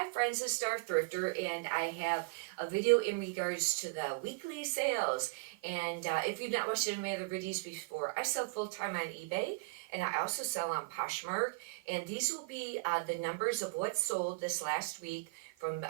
Hi friends, it's Star Thrifter, and I have a video in regards to the weekly sales. And if you've not watched any of my other videos before, I sell full-time on eBay, and I also sell on Poshmark. And these will be the numbers of what sold this last week from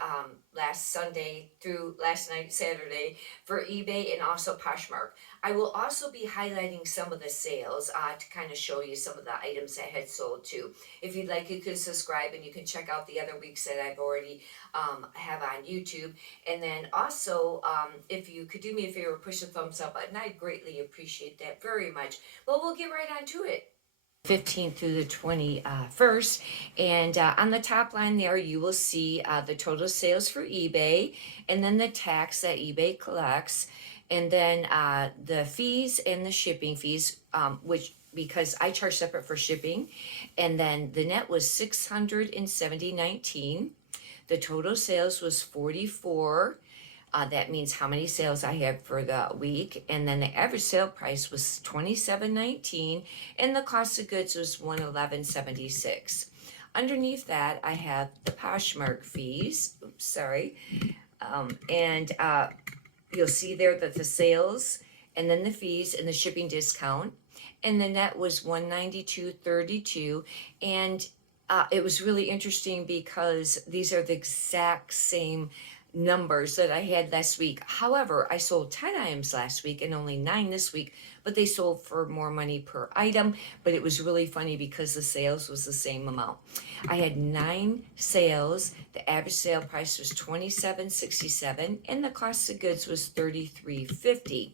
last Sunday through last night, Saturday, for eBay and also Poshmark. I will also be highlighting some of the sales to kind of show you some of the items that had sold too. If you'd like, you can subscribe and you can check out the other weeks that I've already have on YouTube. And then also, if you could do me a favor, push the thumbs up button, I'd greatly appreciate that very much. Well, we'll get right on to it. 15th through the 21st, and on the top line there you will see the total sales for eBay, and then the tax that eBay collects, and then the fees and the shipping fees, which because I charge separate for shipping. And then the net was 670.19. The total sales was 44. That means how many sales I had for the week. And then the average sale price was $27.19, and the cost of goods was $111.76. Underneath that, I have the Poshmark fees. Oops, sorry. And you'll see there that the sales and then the fees and the shipping discount, and the net was $192.32. And it was really interesting because these are the exact same numbers that I had last week. However, I sold 10 items last week and only 9 this week, but they sold for more money per item. But it was really funny because the sales was the same amount. I had 9 sales. The average sale price was $27.67, and the cost of goods was $33.50.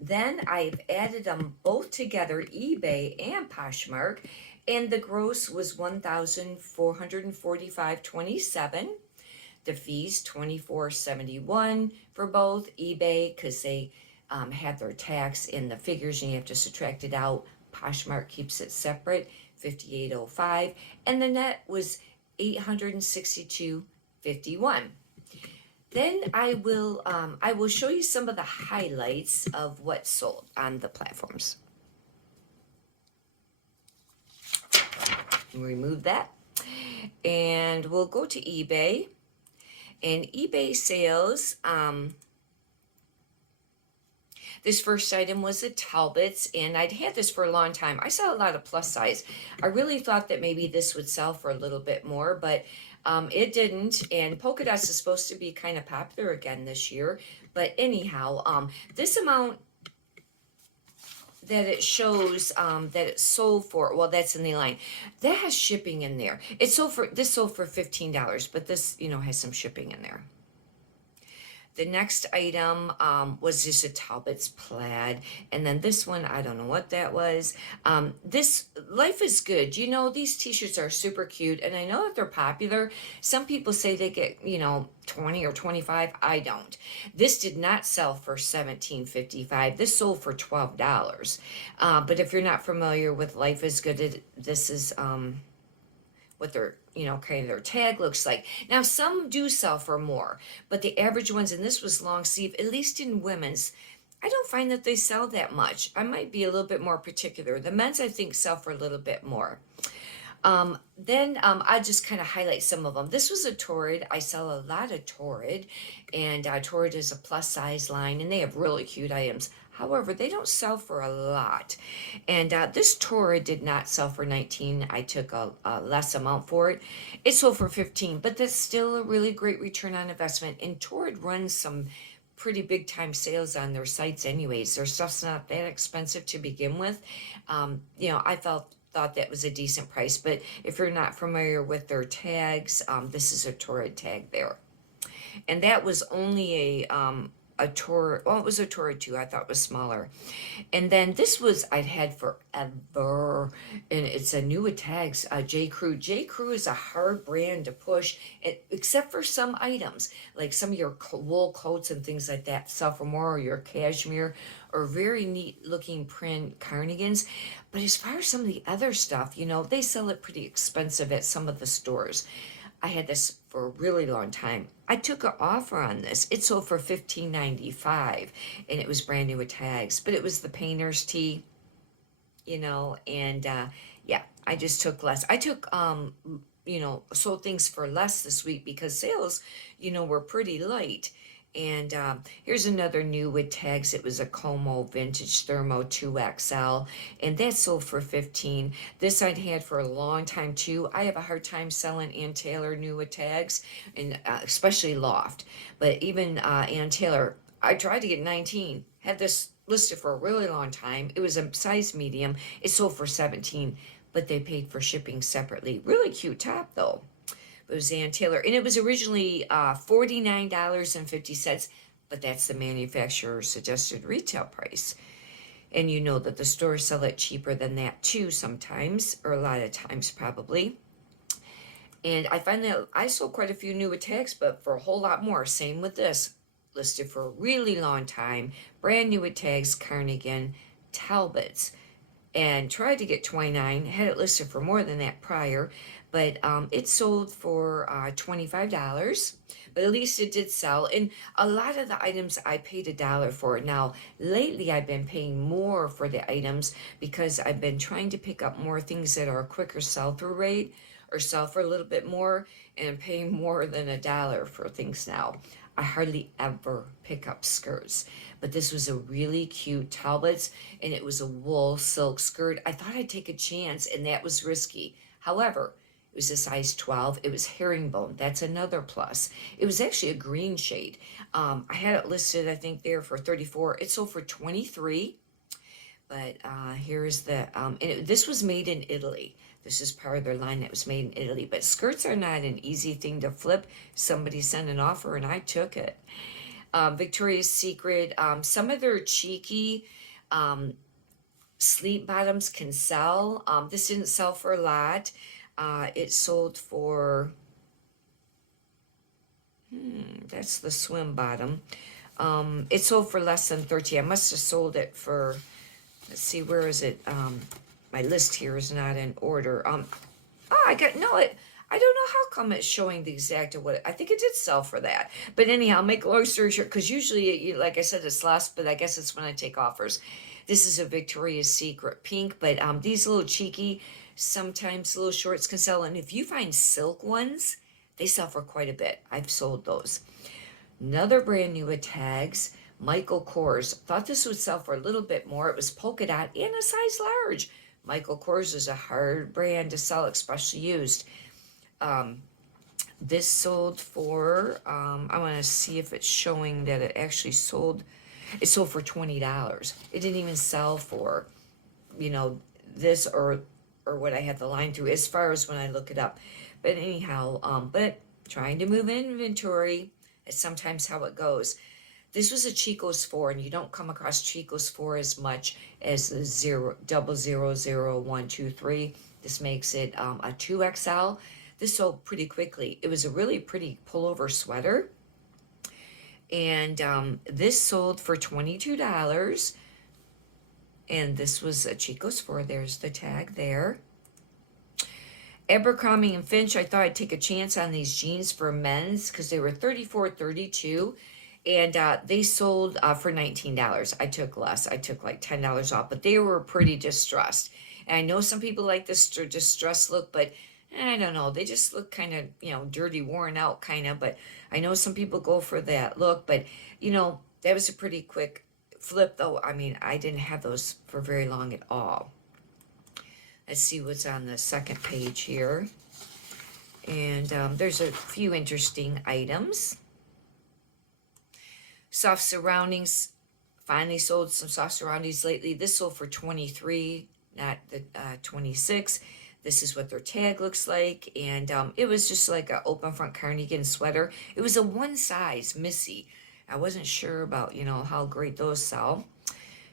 Then I've added them both together, eBay and Poshmark, and the gross was $1,445.27. The fees $24.71 for both. eBay, because they have their tax in the figures and you have to subtract it out. Poshmark keeps it separate, $58.05, and the net was $862.51. Then I will show you some of the highlights of what sold on the platforms. Remove that, and we'll go to eBay. And eBay sales, this first item was the Talbots, and I'd had this for a long time. I saw a lot of plus size. I really thought that maybe this would sell for a little bit more, but it didn't. And polka dots is supposed to be kind of popular again this year. But anyhow, this amount that it shows that it sold for, well, that's in the line, that has shipping in there. This sold for $15, but this has some shipping in there. The next item was just a Talbot's plaid. And then this one, I don't know what that was. This Life is Good. These t-shirts are super cute. And I know that they're popular. Some people say they get, 20 or 25. I don't. This did not sell for $17.55. This sold for $12. But if you're not familiar with Life is Good, this is what their kind of their tag looks like. Now some do sell for more, but the average ones, and this was long sleeve, at least in women's, I don't find that they sell that much. I might be a little bit more particular. The men's, I think, sell for a little bit more. Then I just kind of highlight some of them. This was a Torrid. I sell a lot of Torrid, and Torrid is a plus size line, and they have really cute items. However, they don't sell for a lot. And this Torrid did not sell for $19. I took a less amount for it. It sold for $15, but that's still a really great return on investment. And Torrid runs some pretty big time sales on their sites anyways. Their stuff's not that expensive to begin with. I thought that was a decent price, but if you're not familiar with their tags, this is a Torrid tag there. And that was only a Torrid, well, it was a Torrid too. I thought it was smaller. And then this was, I'd had forever, and it's a new tags, J. Crew. J. Crew is a hard brand to push, except for some items, like some of your wool coats and things like that sell for more, or your cashmere, or very neat looking print cardigans. But as far as some of the other stuff, they sell it pretty expensive at some of the stores. I had this for a really long time. I took an offer on this. It sold for $15.95, and it was brand new with tags, but it was the painter's tee, and yeah, I just took less. I took sold things for less this week because sales, were pretty light. And here's another new with tags. It was a Como Vintage Thermo 2XL, and that sold for 15. This I'd had for a long time too. I have a hard time selling Ann Taylor new with tags, and especially Loft. But even Ann Taylor, I tried to get 19. Had this listed for a really long time. It was a size medium. It sold for 17, but they paid for shipping separately. Really cute top though. It was Ann Taylor, and it was originally $49.50, but that's the manufacturer suggested retail price. And you know that the stores sell it cheaper than that too sometimes, or a lot of times probably. And I find that I sold quite a few new tags, but for a whole lot more. Same with this, listed for a really long time, brand new tags, Carnigan Talbots, and tried to get 29, had it listed for more than that prior, but it sold for $25, but at least it did sell. And a lot of the items I paid $1 for. Now lately I've been paying more for the items because I've been trying to pick up more things that are a quicker sell-through rate or sell for a little bit more, and I'm paying more than $1 for things now. I hardly ever pick up skirts, but this was a really cute Talbots, and it was a wool silk skirt. I thought I'd take a chance, and that was risky. However, it was a size 12. It was herringbone. That's another plus. It was actually a green shade. I had it listed, I think, there for 34. It sold for 23. But here's the, this was made in Italy. This is part of their line that was made in Italy. But skirts are not an easy thing to flip. Somebody sent an offer and I took it. Victoria's Secret, some of their cheeky sleep bottoms can sell. This didn't sell for a lot. It sold for, that's the swim bottom. It sold for less than 30. I must have sold it for, let's see, where is it? My list here is not in order. I don't know how come it's showing the exact of what, I think it did sell for that. But anyhow, make a long story short, because usually, like I said, it's less, but I guess it's when I take offers. This is a Victoria's Secret pink, but these little cheeky, sometimes little shorts can sell. And if you find silk ones, they sell for quite a bit. I've sold those. Another brand new with tags, Michael Kors. Thought this would sell for a little bit more. It was polka dot and a size large. Michael Kors is a hard brand to sell, especially used. This sold for, I want to see if it's showing that it actually sold. It sold for $20. It didn't even sell for, this or what I had the line through as far as when I look it up. But anyhow, but trying to move inventory is sometimes how it goes. This was a Chico's 4, and you don't come across Chico's 4 as much as the 0000123. This makes it a 2XL. This sold pretty quickly. It was a really pretty pullover sweater. And this sold for $22. And this was a Chico's 4. There's the tag there. Abercrombie and Finch, I thought I'd take a chance on these jeans for men's because they were $34, $32. And they sold for $19. I took less. I took like $10 off, but they were pretty distressed. And I know some people like this distressed look, but I don't know. They just look kind of, dirty, worn out kind of. But I know some people go for that look. But, that was a pretty quick flip, though. I mean, I didn't have those for very long at all. Let's see what's on the second page here. And there's a few interesting items. Soft surroundings. Finally sold some soft surroundings lately. This sold for $23, not the $26. This is what their tag looks like. And it was just like an open front cardigan sweater. It was a one size Missy. I wasn't sure about, how great those sell.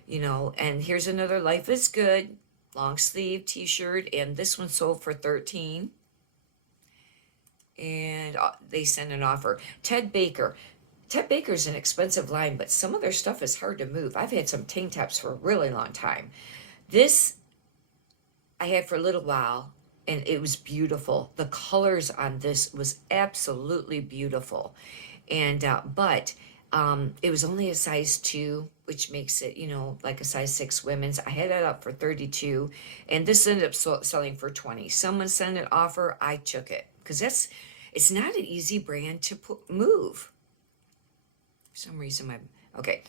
And here's another Life is Good long sleeve t-shirt. And this one sold for $13. And they sent an offer. Ted Baker's an expensive line, but some of their stuff is hard to move. I've had some tank tops for a really long time. This I had for a little while, and it was beautiful. The colors on this was absolutely beautiful. And but it was only a size 2, which makes it, you know, like a size 6 women's. I had it up for 32, and this ended up selling for 20. Someone sent an offer, I took it, because it's not an easy brand to move. For some reason, okay.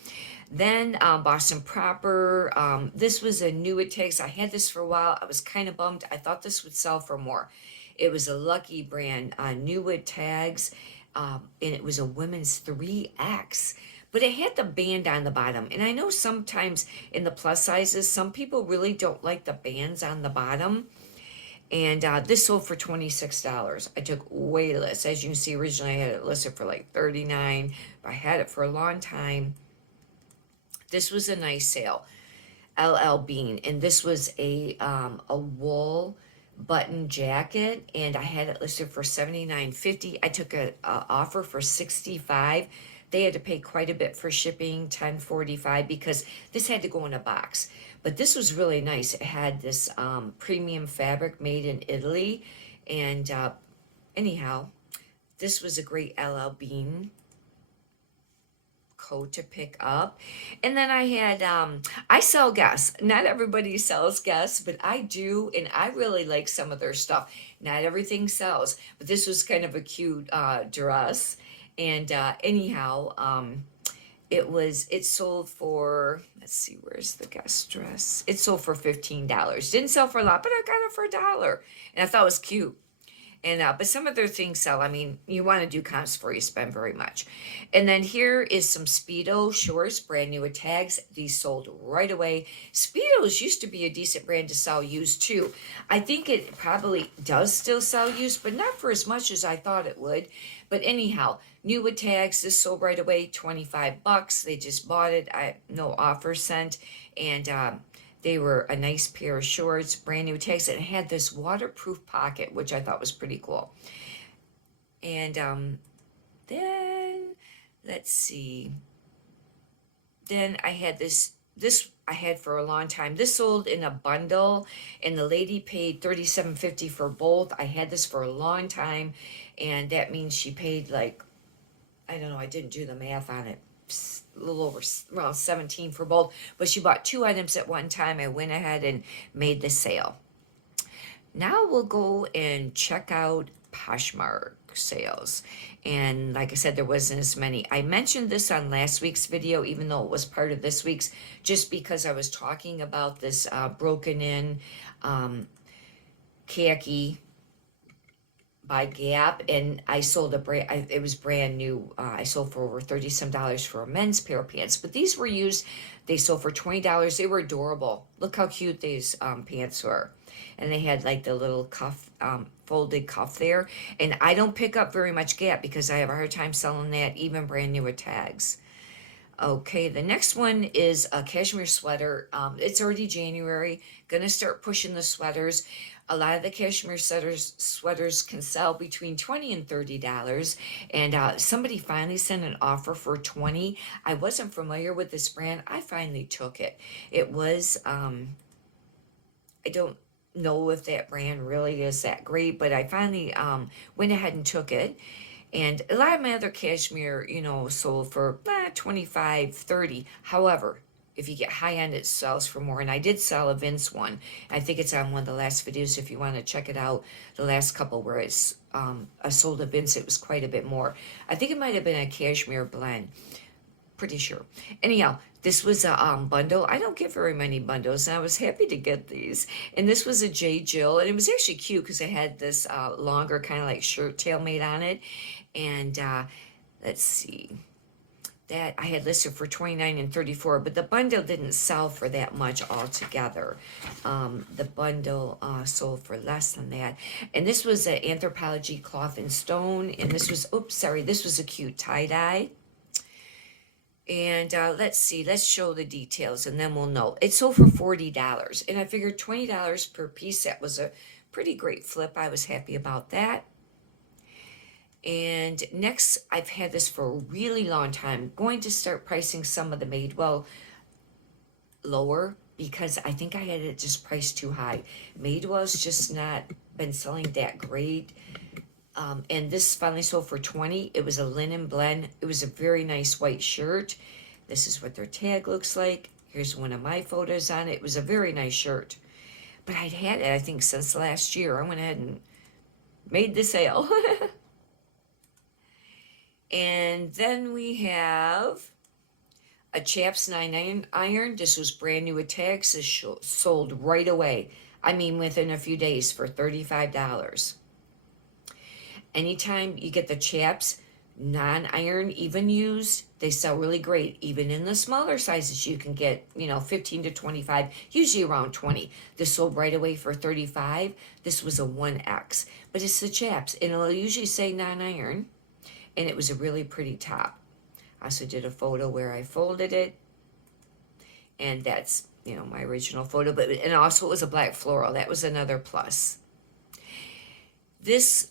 Then Boston Proper. This was a new tags. I had this for a while. I was kind of bummed. I thought this would sell for more. It was a Lucky brand, new tags, and it was a women's 3X. But it had the band on the bottom. And I know sometimes in the plus sizes, some people really don't like the bands on the bottom. And this sold for $26. I took way less. As you can see, originally I had it listed for like $39. But I had it for a long time. This was a nice sale. LL Bean. And this was a wool button jacket. And I had it listed for $79.50. I took a offer for $65. They had to pay quite a bit for shipping, $10.45, because this had to go in a box. But this was really nice. It had this premium fabric made in Italy. And anyhow, this was a great LL Bean coat to pick up. And then I had, I sell Guess. Not everybody sells Guess, but I do. And I really like some of their stuff. Not everything sells. But this was kind of a cute dress. And anyhow, it sold for, let's see, where's the Guess dress? It sold for $15. Didn't sell for a lot, but I got it for $1. And I thought it was cute. And but some of their things sell. I mean, you want to do comps before you spend very much. And then here is some Speedo shorts, brand new with tags. These sold right away. Speedos used to be a decent brand to sell used too. I think it probably does still sell used, but not for as much as I thought it would. But anyhow, new with tags. This sold right away, $25. They just bought it. No offer sent, and they were a nice pair of shorts, brand new tags, and it had this waterproof pocket, which I thought was pretty cool. And then, let's see. Then I had this I had for a long time. This sold in a bundle, and the lady paid $37.50 for both. I had this for a long time, and that means she paid like, I don't know, I didn't do the math on it, a little over around $17 for both, but she bought 2 items at one time. I went ahead and made the sale. Now we'll go and check out Poshmark sales. And like I said, there wasn't as many. I mentioned this on last week's video, even though it was part of this week's, just because I was talking about this broken in khaki by Gap, and I sold it was brand new. I sold for over $30 for a men's pair of pants, but these were used. They sold for $20. They were adorable. Look how cute these pants were. And they had like the little cuff, folded cuff there. And I don't pick up very much Gap because I have a hard time selling that, even brand new with tags. Okay, the next one is a cashmere sweater. It's already January. Gonna start pushing the sweaters. A lot of the cashmere sweaters can sell between $20 and $30. And somebody finally sent an offer for $20. I wasn't familiar with this brand. I finally took it. It was, I don't know if that brand really is that great, but I finally went ahead and took it. And a lot of my other cashmere, sold for $25, $30. However, if you get high end, it sells for more. And I did sell a Vince one. I think it's on one of the last videos if you want to check it out. The last couple where it's I sold a Vince, it was quite a bit more. I think it might have been a cashmere blend. Pretty sure. Anyhow, this was a bundle. I don't get very many bundles, and I was happy to get these. And this was a J. Jill, and it was actually cute because it had this longer kind of like shirt tail made on it. And let's see. That I had listed for $29 and $34, but the bundle didn't sell for that much altogether. The bundle sold for less than that. And this was an Anthropologie cloth and stone, and this was, this was a cute tie-dye. And let's see, let's show the details and then we'll know. It sold for $40, and I figured $20 per piece. That was a pretty great flip. I was happy about that. And next, I've had this for a really long time. Going to start pricing some of the Madewell lower because I think I had it just priced too high. Madewell's just not been selling that great. And this finally sold for $20. It was a linen blend. It was a very nice white shirt. This is what their tag looks like. Here's one of my photos on it. It was a very nice shirt. But I'd had it, I think, since last year. I went ahead and made the sale. And then we have a Chaps 9 iron. This was brand new with tags. This sold right away. I mean, within a few days for $35. Anytime you get the Chaps non-iron, even used, they sell really great. Even in the smaller sizes, you can get, 15 to 25, usually around 20. This sold right away for 35. This was a 1X, but it's the Chaps, and it'll usually say non-iron, and it was a really pretty top. I also did a photo where I folded it, and that's, my original photo, and also it was a black floral. That was another plus. This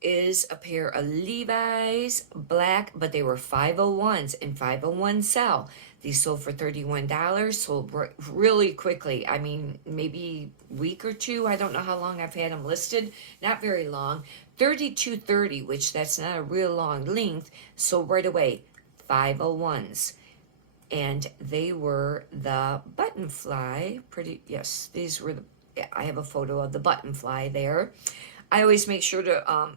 is a pair of Levi's black, but they were 501s, and 501 sell. These sold for $31, sold really quickly. I mean, maybe a week or two. I don't know how long I've had them listed. Not very long. 32.30, which that's not a real long length, sold right away. 501s. And they were the button fly. Yes, these were I have a photo of the button fly there. I always make sure to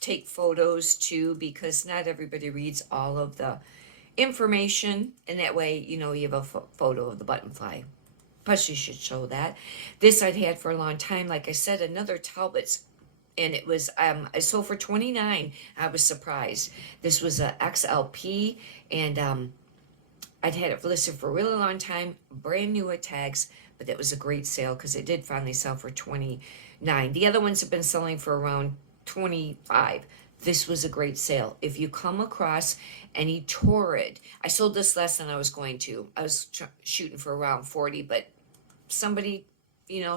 take photos too, because not everybody reads all of the information, and that way you have a photo of the button fly. Plus you should show that. This I'd had for a long time. Like I said, another Talbot's, and it was I sold for $29. I was surprised. This was a XLP, and I'd had it listed for a really long time, brand new with tags, but that was a great sale because it did finally sell for $29. The other ones have been selling for around $25. This was a great sale. If you come across any Torrid, I sold this less than I was going to. I was shooting for around 40, but somebody,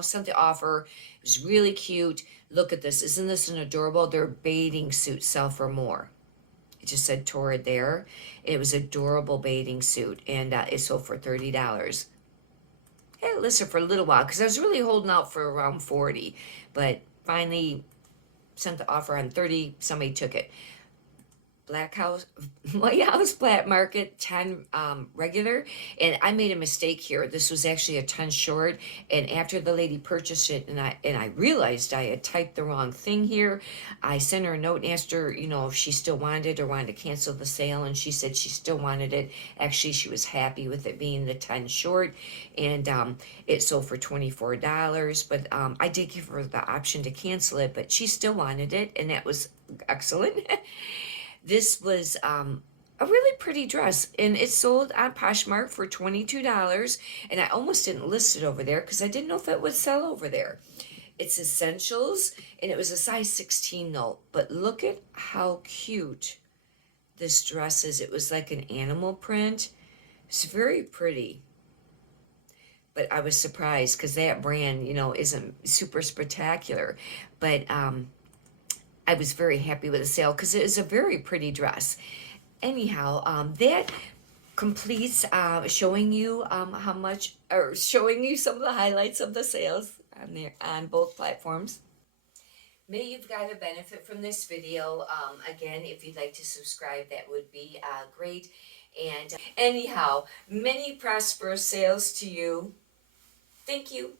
sent the offer. It was really cute. Look at this. Isn't this an adorable? Their bathing suits sell for more. It just said Torrid there. It was adorable bathing suit, and it sold for $30. I had it listed for a little while because I was really holding out for around 40, but finally sent the offer on 30. Somebody took it. White House Black Market 10 regular, and I made a mistake here. This was actually a 10 short, and after the lady purchased it, and I realized I had typed the wrong thing here. I sent her a note and asked her, if she still wanted it or wanted to cancel the sale, and she said she still wanted it. Actually, she was happy with it being the 10 short, and it sold for $24. But I did give her the option to cancel it, but she still wanted it, and that was excellent. This was a really pretty dress, and it sold on Poshmark for $22, and I almost didn't list it over there because I didn't know if it would sell over there. It's essentials, and it was a size 16 though, but look at how cute this dress is. It was like an animal print. It's very pretty. But I was surprised because that brand, isn't super spectacular, but I was very happy with the sale because it is a very pretty dress. Anyhow, that completes showing you how much, or showing you some of the highlights of the sales on both platforms. May you've got a benefit from this video. Again, if you'd like to subscribe, that would be great. And anyhow, many prosperous sales to you. Thank you.